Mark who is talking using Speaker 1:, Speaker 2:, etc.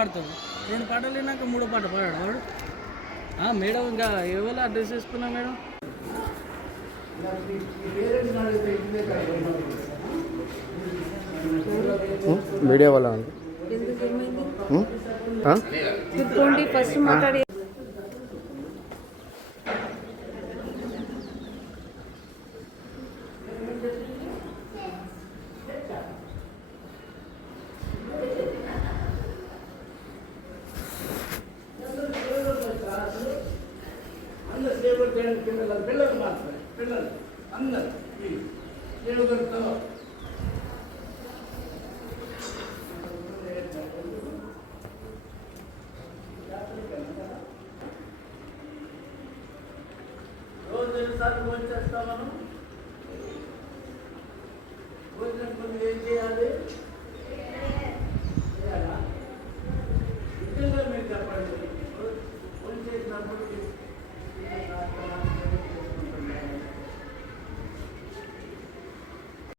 Speaker 1: పాడతాడు. రెండు పాటలు విన్నాక మూడో పాట పాడాడు వాడు. ఆ, మేడం ఇంకా ఎవరు అడ్రస్ చేసుకున్నా మేడం?
Speaker 2: మీడియా వాళ్ళ అండి
Speaker 3: ఫస్ట్ మాట్లాడి
Speaker 4: అందరూ దేవుడు చేయండి పిల్లలు పిల్లలు మాత్రమే పిల్లలు అందరు. దేవుడితో రోజు ఎన్నిసార్లు భోజనం చేస్తామను?